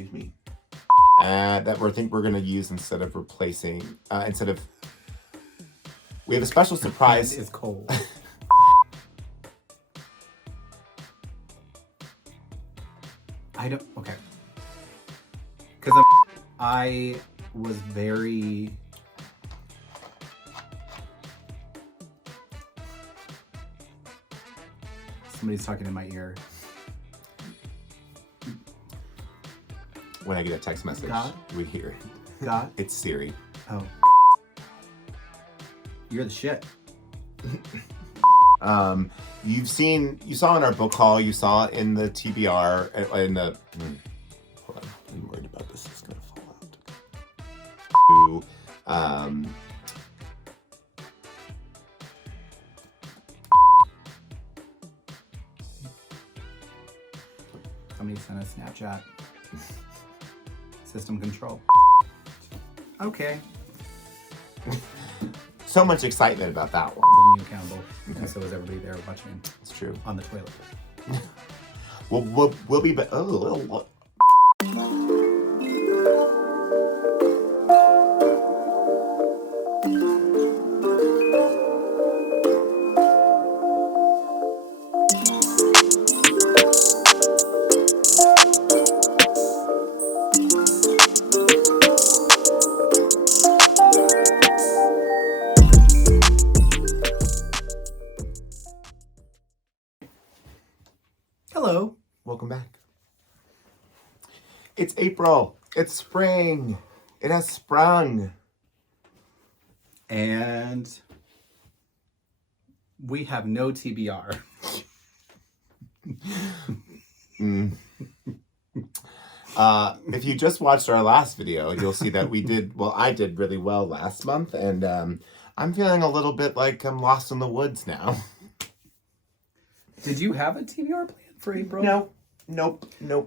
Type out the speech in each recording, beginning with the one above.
excuse me, that we think we're going to use instead of replacing, we have a special surprise. It's cold. Okay. Because I was very... Somebody's talking in my ear. When I get a text message, God? we hear it. God? It's Siri. Oh. You're the shit. You saw in our book haul, you saw in the TBR, hold on, I'm worried about this, it's gonna fall out. Somebody sent a Snapchat. System control. Okay. So much excitement about that one. Holding you accountable. Okay. And so is everybody there watching. It's true. On the toilet. we'll be back. Oh, Hello. welcome back. It's April. It's spring. It has sprung. And we have no TBR. If you just watched our last video, you'll see that I did really well last month, and I'm feeling a little bit like I'm lost in the woods now. Did you have a TBR plan for April? No. Nope.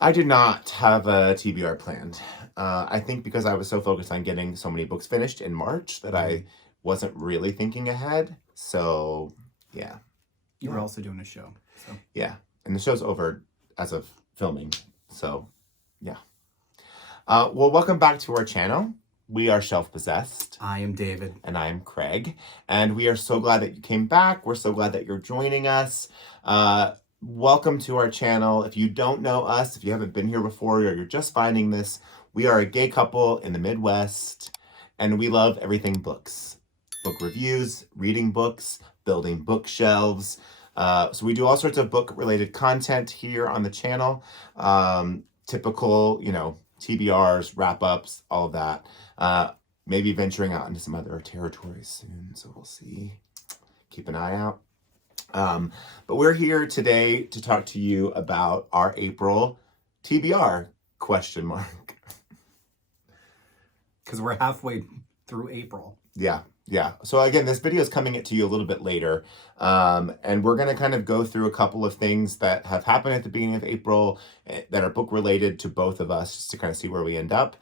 I did not have a TBR planned. I think because I was so focused on getting so many books finished in March that I wasn't really thinking ahead. So, yeah. You were also doing a show. So. Yeah. And the show's over as of filming. So, yeah. Well, welcome back to our channel. We are Shelf Possessed. I am David. And I am Craig. And we are so glad that you came back. We're so glad that you're joining us. Welcome to our channel. If you don't know us, if you haven't been here before, or you're just finding this, we are a gay couple in the Midwest. And we love everything books. Book reviews, reading books, building bookshelves. So we do all sorts of book-related content here on the channel. Typical, TBRs, wrap-ups, all of that. Maybe venturing out into some other territories soon, so we'll see. Keep an eye out. But we're here today to talk to you about our April TBR, ? Because we're halfway through April. Yeah. So again, this video is coming to you a little bit later. And we're going to kind of go through a couple of things that have happened at the beginning of April that are book related to both of us, just to kind of see where we end up.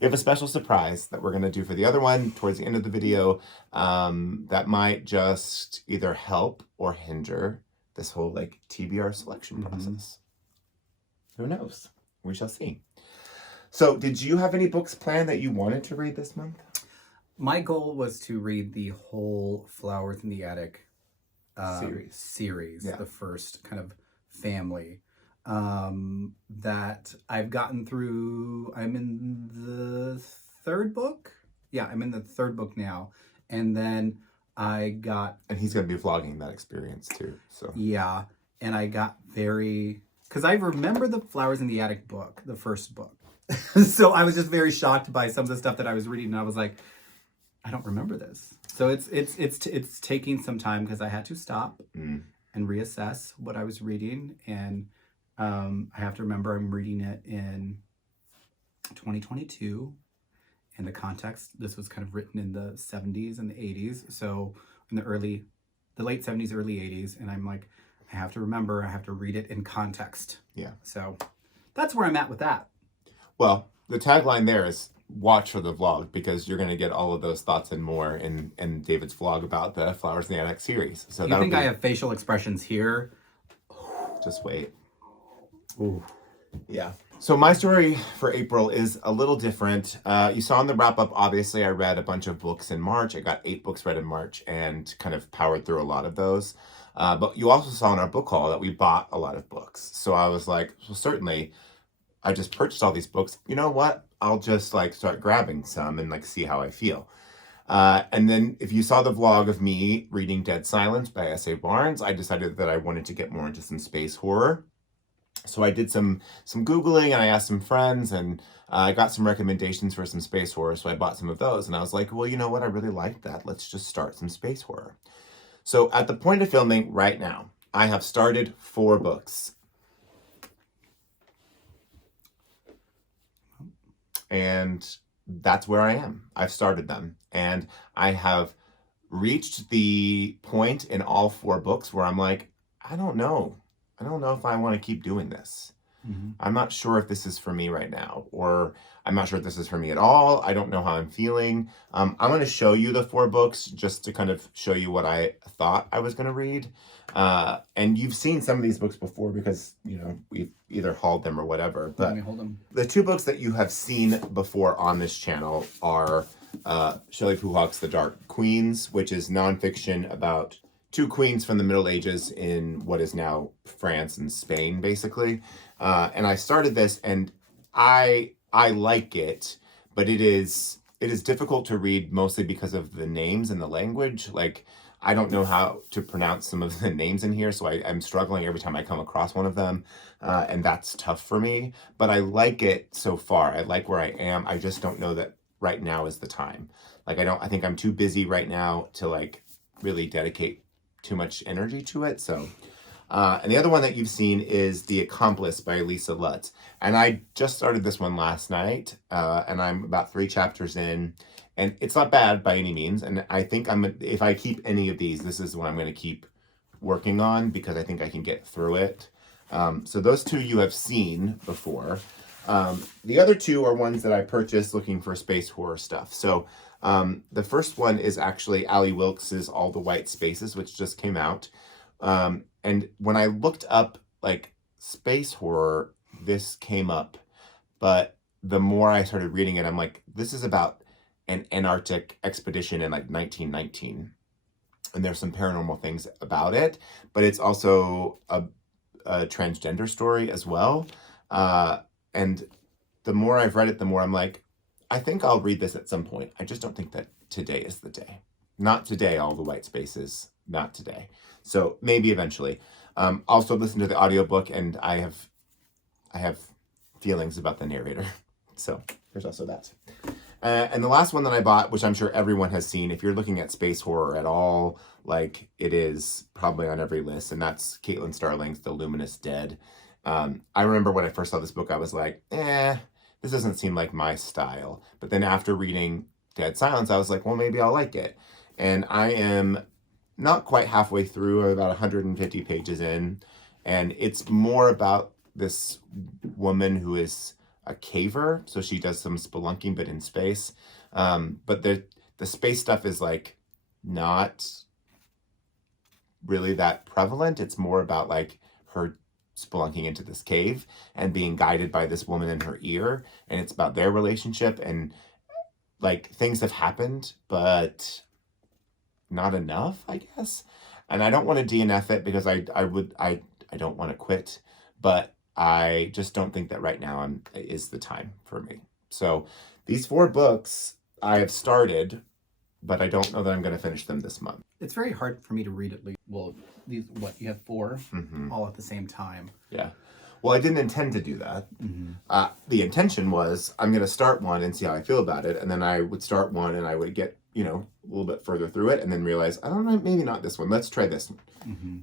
We have a special surprise that we're going to do for the other one towards the end of the video that might just either help or hinder this whole TBR selection process. Who knows? We shall see. So did you have any books planned that you wanted to read this month? My goal was to read the whole Flowers in the Attic series, Yeah. The first kind of family that I've gotten through. I'm in the third book. Yeah, I'm in the third book now. And then and he's going to be vlogging that experience too. So yeah, and I got because I remember the Flowers in the Attic book, the first book. So I was just very shocked by some of the stuff that I was reading, and I was like, I don't remember this. So it's taking some time because I had to stop and reassess what I was reading, and I have to remember I'm reading it in 2022. In the context, this was kind of written in the 70s and the 80s, so in the late 70s, early 80s, and I'm like, I have to remember, I have to read it in context. Yeah. So that's where I'm at with that. Well, the tagline there is watch for the vlog, because you're going to get all of those thoughts and more in David's vlog about the Flowers in the Attic series. So you think I have facial expressions here? Just wait. Ooh. Yeah. So my story for April is a little different. You saw in the wrap up, obviously, I read a bunch of books in March. I got 8 books read in March and kind of powered through a lot of those. But you also saw in our book haul that we bought a lot of books. So I was like, well, certainly, I just purchased all these books. You know what? I'll just like start grabbing some and like see how I feel. And then if you saw the vlog of me reading Dead Silence by S.A. Barnes, I decided that I wanted to get more into some space horror. So I did some Googling and I asked some friends and I got some recommendations for some space horror. So I bought some of those and I was like, well, you know what? I really like that. Let's just start some space horror. So at the point of filming right now, I have started 4 books. And that's where I am. I've started them. And I have reached the point in all 4 books where I'm like, I don't know. I don't know if I want to keep doing this. Mm-hmm. I'm not sure if this is for me right now, or I'm not sure if this is for me at all. I don't know how I'm feeling. I'm going to show you the 4 books just to kind of show you what I thought I was going to read. And you've seen some of these books before because, you know, we've either hauled them or whatever. But Let me hold them. the 2 books that you have seen before on this channel are Shelley Puhak's The Dark Queens, which is nonfiction about 2 queens from the Middle Ages in what is now France and Spain, basically. And I started this, and I like it, but it is difficult to read mostly because of the names and the language. Like, I don't know how to pronounce some of the names in here, so I'm struggling every time I come across one of them, and that's tough for me. But I like it so far. I like where I am. I just don't know that right now is the time. Like, I think I'm too busy right now to like really dedicate too much energy to it. So and the other one that you've seen is The Accomplice by Lisa Lutz. And I just started this one last night, and I'm about 3 chapters in, and it's not bad by any means. And I think if I keep any of these, this is what I'm going to keep working on because I think I can get through it. So those 2 you have seen before. The other 2 are ones that I purchased looking for space horror stuff. So the first one is actually Ali Wilkes's All the White Spaces, which just came out. And when I looked up like space horror, this came up. But the more I started reading it, I'm like, this is about an Antarctic expedition in like 1919. And there's some paranormal things about it, but it's also a transgender story as well. And the more I've read it, the more I'm like, I think I'll read this at some point. I just don't think that today is the day. Not today, All the White Spaces. Not today. So maybe eventually. Also listen to the audiobook, and I have feelings about the narrator. So there's also that. And the last one that I bought, which I'm sure everyone has seen, if you're looking at space horror at all, like it is probably on every list, and that's Caitlin Starling's The Luminous Dead. I remember when I first saw this book, I was like, this doesn't seem like my style. But then after reading Dead Silence, I was like, well, maybe I'll like it. And I am not quite halfway through, about 150 pages in, and it's more about this woman who is a caver, so she does some spelunking, but in space. But the space stuff is like not really that prevalent. It's more about like her spelunking into this cave and being guided by this woman in her ear, and it's about their relationship, and like things have happened, but not enough, I guess. And I don't want to DNF it because I don't want to quit, but I just don't think that right now is the time for me. So these 4 books I have started, but I don't know that I'm going to finish them this month. It's very hard for me to read at least. Well, you have 4 all at the same time. Yeah. Well, I didn't intend to do that. Mm-hmm. The intention was I'm going to start one and see how I feel about it. And then I would start one and I would get, a little bit further through it and then realize, I don't know, maybe not this one. Let's try this one. Mm-hmm.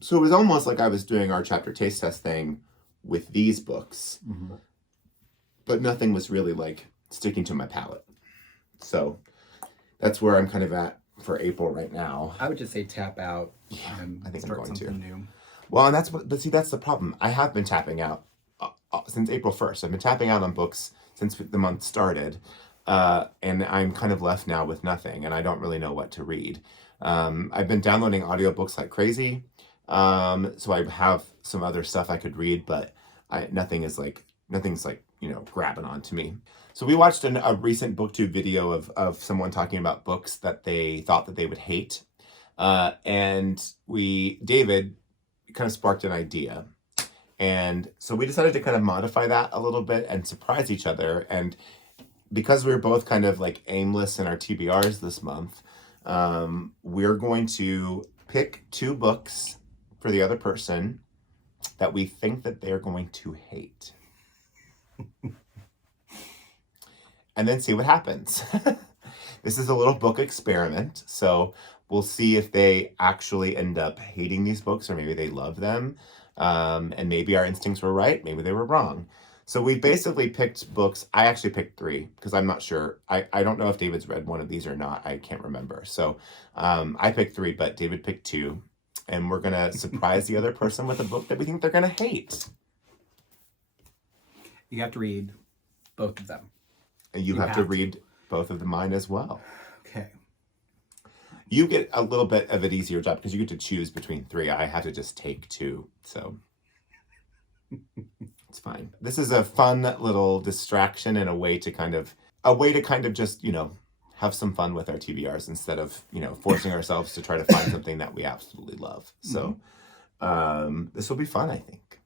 So it was almost like I was doing our chapter taste test thing with these books, but nothing was really like sticking to my palate. So that's where I'm kind of at for April right now. I would just say tap out and I think start I'm going something to. new. Well, and that's the problem. I have been tapping out since April 1st. I've been tapping out on books since the month started, and I'm kind of left now with nothing, and I don't really know what to read. I've been downloading audiobooks like crazy, so I have some other stuff I could read, but nothing's like, grabbing onto me. So we watched a recent booktube video of someone talking about books that they thought that they would hate. And David kind of sparked an idea. And so we decided to kind of modify that a little bit and surprise each other. And because we were both kind of like aimless in our TBRs this month, we're going to pick 2 books for the other person that we think that they're going to hate. And then see what happens. This is a little book experiment. So we'll see if they actually end up hating these books, or maybe they love them. And maybe our instincts were right, maybe they were wrong. So we basically picked books. I actually picked 3 because I'm not sure. I don't know if David's read one of these or not. I can't remember. So I picked 3, but David picked 2. And we're going to surprise the other person with a book that we think they're going to hate. You have to read both of them. And you have to read both of mine as well. Okay. You get a little bit of an easier job because you get to choose between 3. I have to just take 2. So it's fine. This is a fun little distraction and a way to kind of just, have some fun with our TBRs instead of, forcing ourselves to try to find something that we absolutely love. So this will be fun, I think.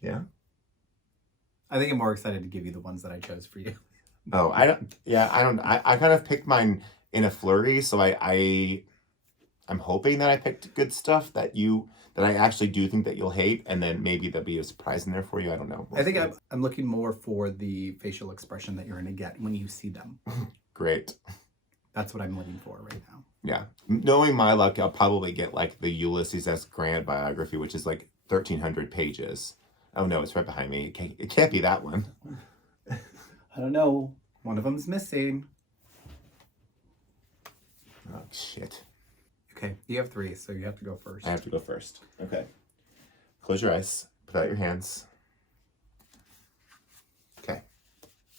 Yeah. I think I'm more excited to give you the ones that I chose for you. Oh, I kind of picked mine in a flurry, so I'm hoping that I picked good stuff that I actually do think that you'll hate, and then maybe there'll be a surprise in there for you. I don't know. I think I'm looking more for the facial expression that you're going to get when you see them. Great. That's what I'm looking for right now. Yeah. Knowing my luck, I'll probably get like the Ulysses S. Grant biography, which is like 1,300 pages. Oh no, it's right behind me. It can't be that one. I don't know. One of them's missing. Oh, shit. Okay, you have 3, so you have to go first. I have to go first. Okay. Close your eyes. Put out your hands. Okay.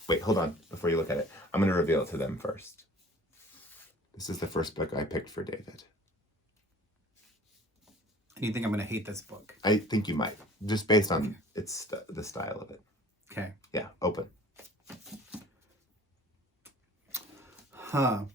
Wait, hold on. Before you look at it, I'm going to reveal it to them first. This is the first book I picked for David. And you think I'm going to hate this book? I think you might, just based on the style of it. Okay. Yeah, open. Huh.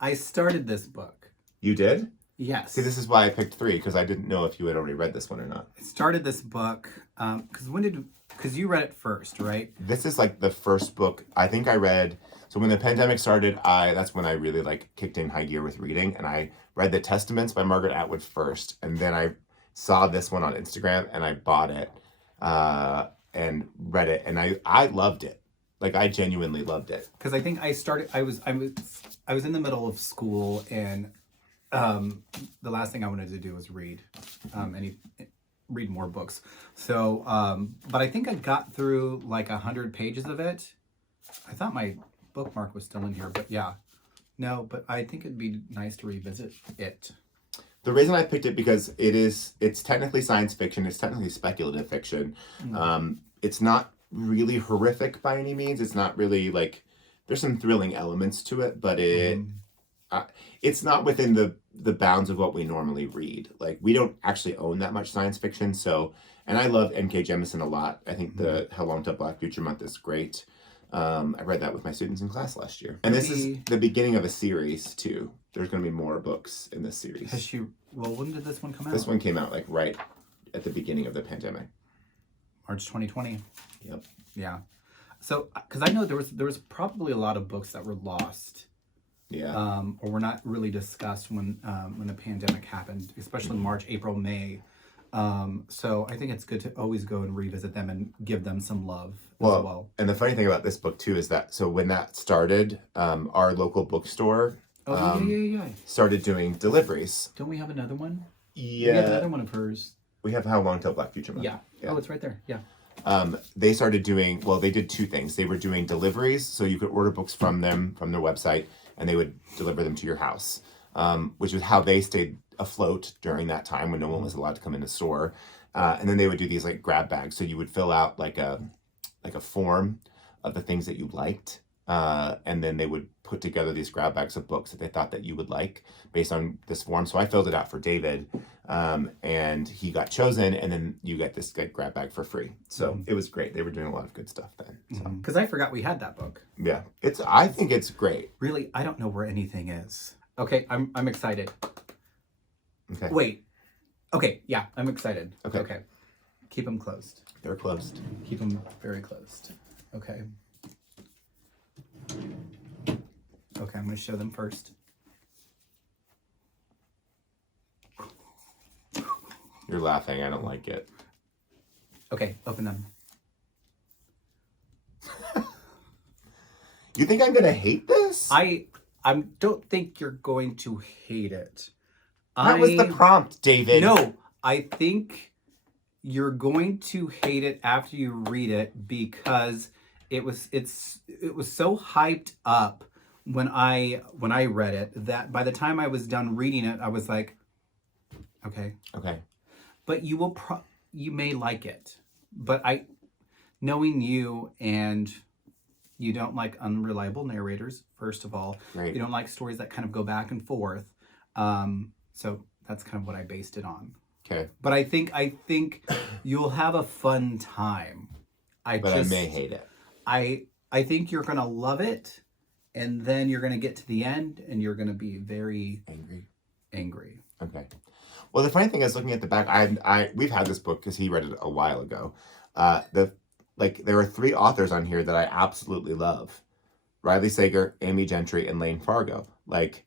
I started this book. You did? Yes. See, this is why I picked 3, because I didn't know if you had already read this one or not. I started this book because you read it first, right? This is like the first book I think I read. So when the pandemic started, that's when I really like kicked in high gear with reading, and I read The Testaments by Margaret Atwood first, and then I saw this one on Instagram and I bought it and read it, and I loved it. Like, I genuinely loved it. Because I think I was in the middle of school, and the last thing I wanted to do was read read more books. So, but I think I got through like 100 pages of it. I thought my bookmark was still in here, but yeah. No, but I think it'd be nice to revisit it. The reason I picked it because it's technically science fiction. It's technically speculative fiction. It's not really horrific by any means. It's not really like, there's some thrilling elements to it, but it's not within the bounds of what we normally read. Like, we don't actually own that much science fiction. So, and I love N.K. Jemisin a lot. I think the How Long Till Black Future Month is great. I read that with my students in class last year. And this is the beginning of a series too. There's going to be more books in this series. When did this one come out? This one came out like right at the beginning of the pandemic. March 2020. Yep. Yeah. So, because I know there was probably a lot of books that were lost. Yeah. Or were not really discussed when the pandemic happened, especially March, April, May. So I think it's good to always go and revisit them and give them some love as well. And the funny thing about this book too is that, so when that started, our local bookstore started doing deliveries. Don't we have another one? Yeah. We have another one of hers. We have How Long Till Black Future Month. Yeah. Oh, it's right there. Yeah. They started doing, they did 2 things. They were doing deliveries, so you could order books from them, from their website, and they would deliver them to your house, which was how they stayed afloat during that time when no one was allowed to come in the store. And then they would do these like grab bags. So you would fill out like a form of the things that you liked. And then they would put together these grab bags of books that they thought that you would like based on this form. So I filled it out for David. and he got chosen, and then you get this grab bag for free. So it was great. They were doing a lot of good stuff then. So. Because I forgot we had that book. Yeah, I think it's great. Really, I don't know where anything is. Okay, I'm excited. Okay. Wait. Okay, yeah, I'm excited. Okay. Okay. Keep them closed. They're closed. Keep them very closed. Okay. Okay, I'm going to show them first. You're laughing. I don't like it. Okay, open them. You think I'm going to hate this? I don't think you're going to hate it. That was the prompt, David. No, I think you're going to hate it after you read it because it was so hyped up when I read it that by the time I was done reading it, I was like, okay. Okay. But you may like it. But knowing you, and you don't like unreliable narrators, first of all. Right. You don't like stories that kind of go back and forth. So that's kind of what I based it on. Okay. But I think you'll have a fun time. I may hate it. I think you're gonna love it, and then you're gonna get to the end, and you're gonna be very angry. Okay. Well, the funny thing is, looking at the back, we've had this book because he read it a while ago. There are 3 authors on here that I absolutely love: Riley Sager, Amy Gentry, and Lane Fargo. Like,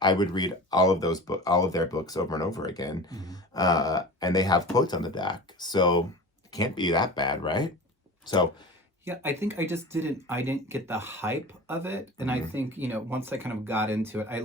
I would read all of their books over and over again, and they have quotes on the back, so it can't be that bad, right? So, yeah, I think I didn't get the hype of it, and I think once I kind of got into it, I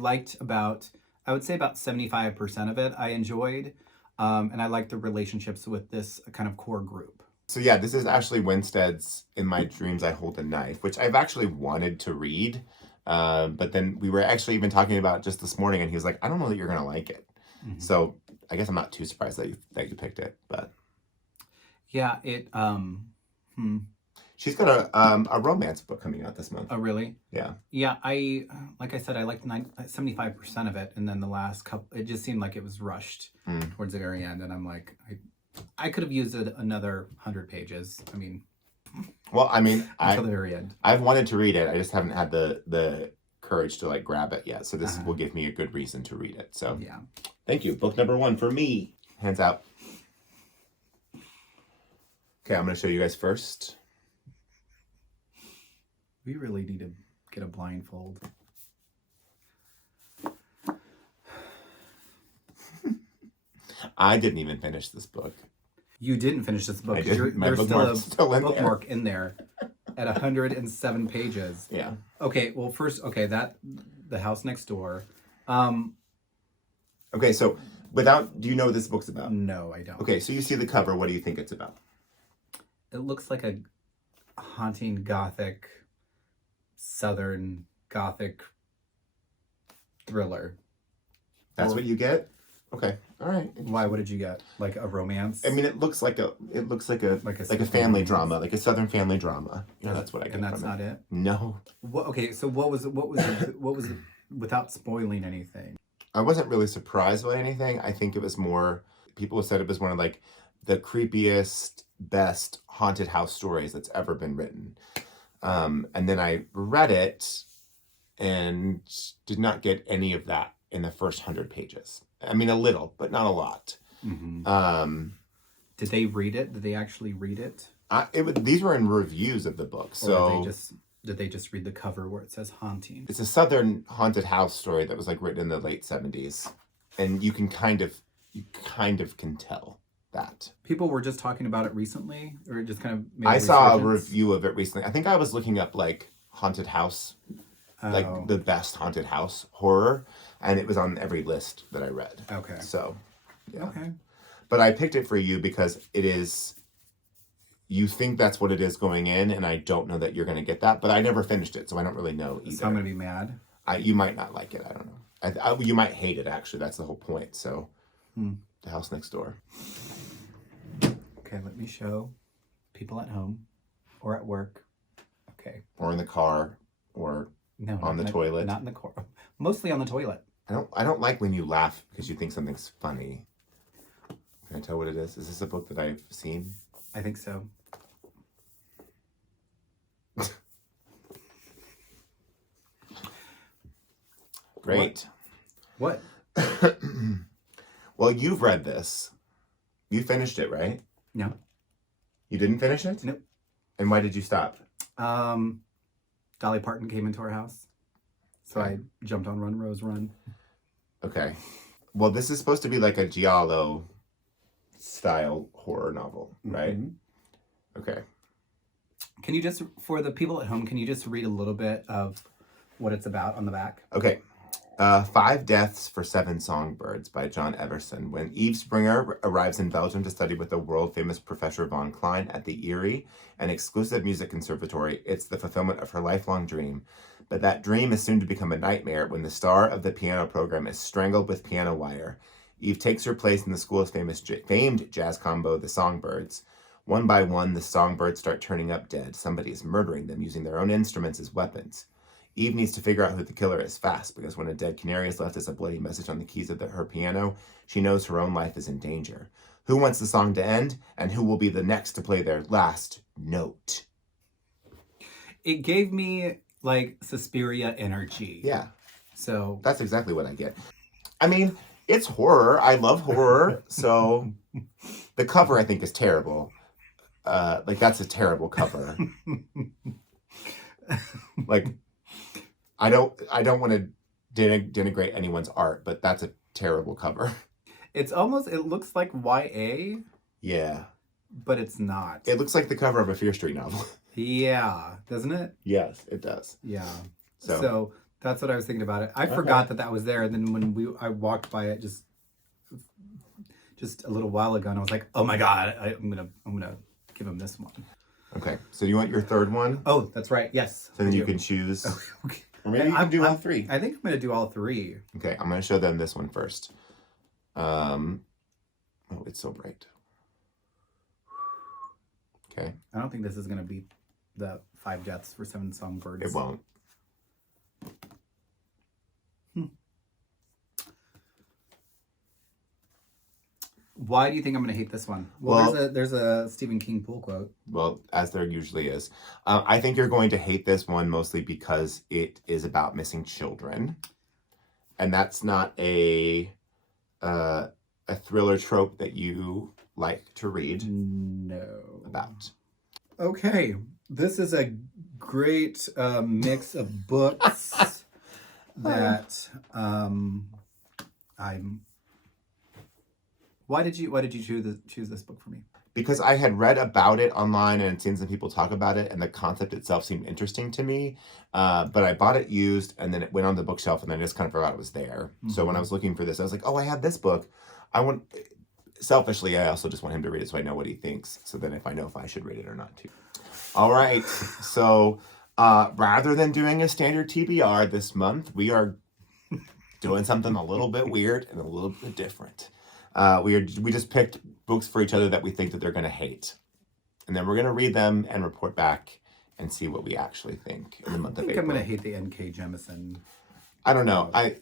would say about 75% of it I enjoyed, and I liked the relationships with this kind of core group. So yeah, this is Ashley Winstead's "In My Dreams I Hold a Knife," which I've actually wanted to read. But then we were actually even talking about it just this morning, and he was like, I don't know that you're going to like it. So I guess I'm not too surprised that you picked it, but. Yeah, She's got a romance book coming out this month. Oh, really? Yeah. Yeah, like I said, I liked 75% of it, and then the last couple, it just seemed like it was rushed towards the very end, and I'm like, I could have used another 100 pages. I mean... Well, I mean, until the very end. I've wanted to read it. I just haven't had the courage to grab it yet. So this will give me a good reason to read it. So yeah. Thank you. Book number 1 for me. Hands out. Okay, I'm going to show you guys first. We really need to get a blindfold. I didn't even finish this book. You didn't finish this book. There's still a bookmark in there at 107 pages. Yeah. Okay, well, first, the house next door. Okay, so do you know what this book's about? No, I don't. Okay, so you see the cover. What do you think it's about? It looks like a haunting Gothic, Southern Gothic thriller. That's what you get? Okay. All right. Why? What did you get? Like a romance? I mean, it looks like a family drama, like a Southern family drama. That's what I get. And that's not it? No. Okay, so what was without spoiling anything? I wasn't really surprised by anything. I think it was more, people have said it was one of the creepiest, best haunted house stories that's ever been written. And then I read it and did not get any of that in the first 100 pages. I mean, a little, but not a lot. Did they read it? Did they actually read it? These were in reviews of the book. So did they just read the cover where it says haunting? It's a Southern haunted house story that was written in the late 70s, and you kind of can tell that. People were just talking about it recently, or it just kind of made I saw a review of it recently. I think I was looking up haunted house, the best haunted house horror, and it was on every list that I read. Okay. So, yeah. Okay. But I picked it for you because it is, you think that's what it is going in, and I don't know that you're going to get that, but I never finished it, so I don't really know either. So I'm going to be mad? You might not like it. I don't know. You might hate it, actually. That's the whole point. So, The House Next Door. Okay, let me show people at home or at work. Okay. Or in the car, or on the toilet. Not in the car. Mostly on the toilet. I don't like when you laugh because you think something's funny. Can I tell what it is? Is this a book that I've seen? I think so. Great. What? Well, you've read this. You finished it, right? No. You didn't finish it? Nope. And why did you stop? Dolly Parton came into our house. So I jumped on Run, Rose, Run. Okay. Well, this is supposed to be like a giallo style horror novel, right? Mm-hmm. Okay. Can you just, for the people at home, can you just read a little bit of what it's about on the back? Okay. 5 Deaths for 7 Songbirds by John Everson. When Eve Springer arrives in Belgium to study with the world-famous Professor von Klein at the Erie, an exclusive music conservatory, it's the fulfillment of her lifelong dream. But that dream is soon to become a nightmare when the star of the piano program is strangled with piano wire. Eve takes her place in the school's famed jazz combo, the Songbirds. One by one, the Songbirds start turning up dead. Somebody is murdering them using their own instruments as weapons. Eve needs to figure out who the killer is fast, because when a dead canary is left as a bloody message on the keys of her piano, she knows her own life is in danger. Who wants the song to end, and who will be the next to play their last note? It gave me, like, Suspiria energy. Yeah. So... That's exactly what I get. I mean, it's horror. I love horror, so... The cover, I think, is terrible. Like, that's a terrible cover. Like... I don't want to denigrate anyone's art, but that's a terrible cover. It looks like YA. Yeah. But it's not. It looks like the cover of a Fear Street novel. Yeah. Doesn't it? Yes, it does. Yeah. So that's what I was thinking about it. I forgot that was there. And then when I walked by it just a little while ago, and I was like, oh my God, I'm gonna give him this one. Okay. So you want your third one? Oh, that's right. Yes. So then you can choose. Okay. Or maybe you can do all 3. I think I'm going to do all 3. Okay, I'm going to show them this one first. Oh, it's so bright. Okay. I don't think this is going to be the 5 Deaths for 7 Songbirds. It won't. Why do you think I'm going to hate this one? Well, there's a Stephen King pull quote. Well, as there usually is. I think you're going to hate this one mostly because it is about missing children. And that's not a thriller trope that you like to read. No. About. Okay. This is a great mix of books that I'm... Why did you choose this book for me? Because I had read about it online and seen some people talk about it, and the concept itself seemed interesting to me. But I bought it used, and then it went on the bookshelf, and then I just kind of forgot it was there. Mm-hmm. So when I was looking for this, I was like, oh, I have this book. Selfishly, I also just want him to read it so I know what he thinks. So then if I know if I should read it or not too. All right. So rather than doing a standard TBR this month, we are doing something a little bit weird and a little bit different. We just picked books for each other that we think that they're going to hate. And then we're going to read them and report back and see what we actually think in the month of April. I think I'm going to hate the N.K. Jemisin. I don't know. I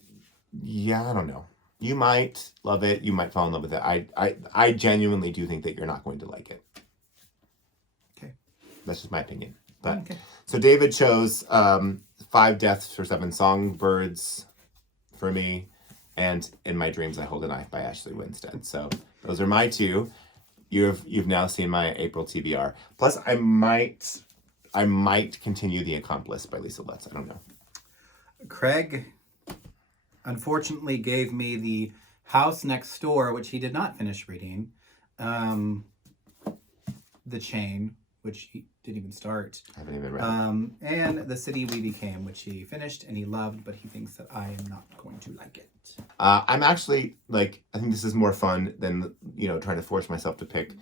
don't know. You might love it. You might fall in love with it. I genuinely do think that you're not going to like it. Okay. That's just my opinion. But okay. So David chose 5 Deaths for 7 Songbirds for me. And In My Dreams, I Hold a Knife by Ashley Winstead. So those are my 2. You've now seen my April TBR. Plus, I might continue The Accomplice by Lisa Lutz. I don't know. Craig, unfortunately, gave me The House Next Door, which he did not finish reading. The Chain, which he didn't even start. I haven't even read it. And The City We Became, which he finished and he loved, but he thinks that I am not going to like it. I'm actually, I think this is more fun than, trying to force myself to pick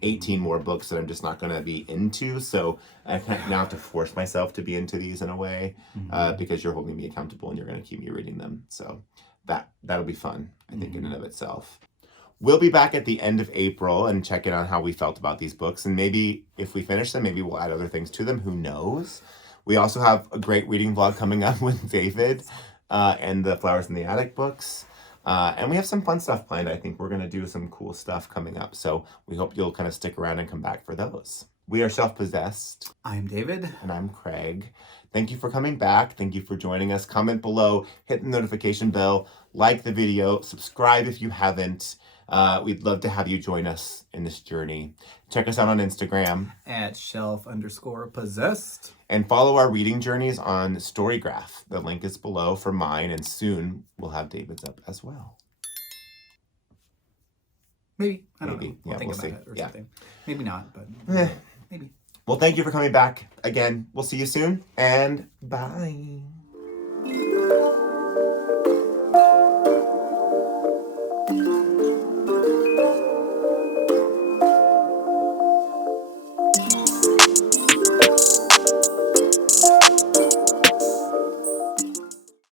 18 more books that I'm just not going to be into. So I now have to force myself to be into these in a way, because you're holding me accountable and you're going to keep me reading them. So that'll be fun, I think, in and of itself. We'll be back at the end of April and check in on how we felt about these books. And maybe if we finish them, maybe we'll add other things to them. Who knows? We also have a great reading vlog coming up with David and the Flowers in the Attic books. And we have some fun stuff planned. I think we're going to do some cool stuff coming up. So we hope you'll kind of stick around and come back for those. We are Self-Possessed. I'm David. And I'm Craig. Thank you for coming back. Thank you for joining us. Comment below, hit the notification bell, like the video, subscribe if you haven't. We'd love to have you join us in this journey. Check us out on Instagram At shelf_possessed. and follow our reading journeys on Storygraph. The link is below for mine, and soon we'll have David's up as well. Maybe. I don't Maybe. know. We'll think we'll about see. it or Yeah. something. Maybe not, but maybe. Well, thank you for coming back. Again, we'll see you soon, and bye.